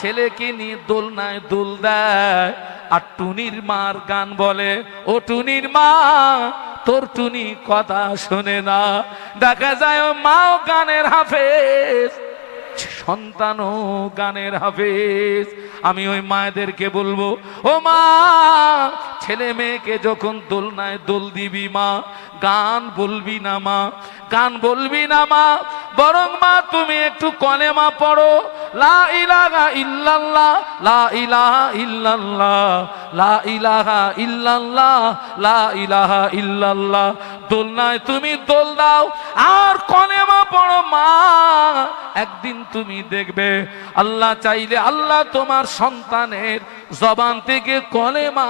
ছেলেকে নিয়ে দোলনায় দোল দেয়, আর টুনির মার গান বলে, ও টুনির মা তোর টুনি কথা শোনে না। দেখা যায় ও মাও গানের হাফেজ, সন্তানও গানের হাফেজ। আমি ওই মায়েদেরকে বলবো, ও মা ছেলে মেয়েকে যখন দোলনায় দোল দিবি মা, গান বলবি না মা, গান বলবি না মা, বরং মা তুমি একটু কলেমা পড়ো, লা ইলাহা ইল্লাল্লাহ, লা ইলাহা ইল্লাল্লাহ, লা ইলাহা ইল্লাল্লাহ, লা ইলাহা ইল্লাল্লাহ। দোলনায় তুমি দোল দাও আর কলেমা পড়ো মা, একদিন তুমি দেখবে আল্লাহ চাইলে আল্লাহ তোমার সন্তানের জবান থেকে কলেমা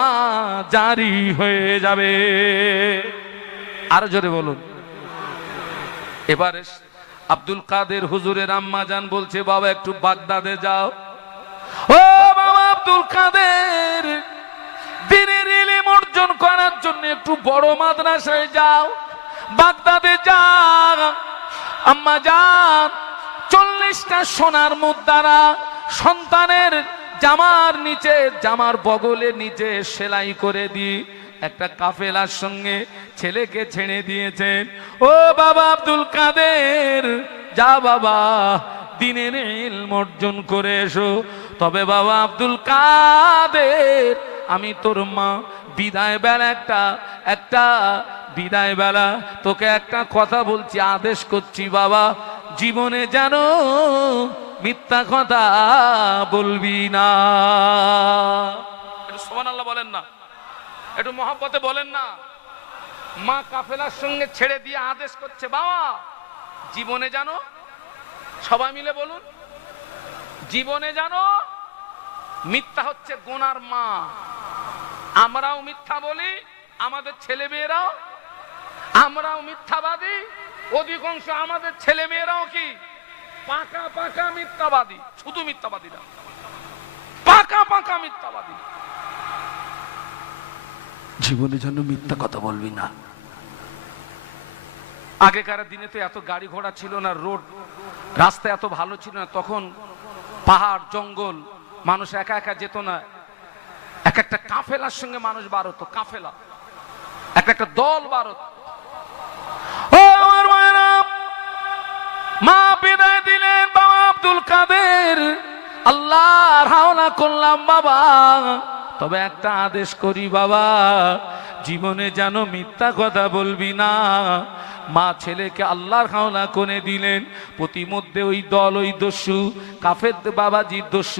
জারি হয়ে যাবে। আরো জোরে বলুন। এবারে আব্দুল কাদের হুজুরের আম্মা জান বলছে, বাবা একটু বাগদাদে যাও। ও বাবা আব্দুল কাদের, দ্বীনের ইলম অর্জন করার জন্য একটু বড় মাদ্রাসায় যাও, বাগদাদে যাও। আম্মা জান 40টা সোনার মুদ্রা সন্তানের জামার নিচে, জামার বগলের নিচে সেলাই করে দি একটা কাফেলার সঙ্গে ছেলেকে ছেড়ে দিয়েছেন। ও বাবা আব্দুল কাদের, যা বাবা দ্বীনের ইলম অর্জন করে এসো। তবে বাবা আব্দুল কাদের, আমি তোর মা বিদায় বেলা একটা বিদায় বেলা তোকে একটা কথা বলছি, আদেশ করছি বাবা, জীবনে যেন মিথ্যা কথা বলবি না। একটু সুবহানাল্লাহ বলেন না, একটু মহব্বতে বলেন না। মা কাফেলার সঙ্গে ছেড়ে দিয়ে আদেশ করছে, বাবা জীবনে জানো, সবাই মিলে বলুন, জীবনে জানো মিথ্যা হচ্ছে গুনার মা। আমরাও মিথ্যা বলি, আমাদের ছেলে মেয়েরাও, আমরাও মিথ্যাবাদী, অধিকাংশ আমাদের ছেলে মেয়েরাও কি পাকা পাকা মিথ্যাবাদী। শুধু মিথ্যাবাদী না, পাকা পাকা মিথ্যাবাদী। জীবনে যেন মিথ্যা কথা বলবি না। আগেকার দিনে তো এত গাড়ি ঘোড়া ছিল না, রোড রাস্তা এত ভালো ছিল না, তখন পাহাড় জঙ্গল, মানুষ একা একা যেত না, এক একটা কাফেলার সঙ্গে মানুষ বার হতো, কাফেলা একটা দল বার হতো। ও আমার মায়েরা, মা বিদায় দিলেন, বাবা আব্দুল কাদের আল্লাহর হাওলা করলাম বাবা, তবে একটা আদেশ করি বাবা, জীবনে যেন মিথ্যা কথা বলবি না। মা ছেলেকে আল্লাহর হাওলা করে দিলেন। প্রতিমধ্যে ওই দল, ওই দস্যু কাফের বাবাজির দস্যু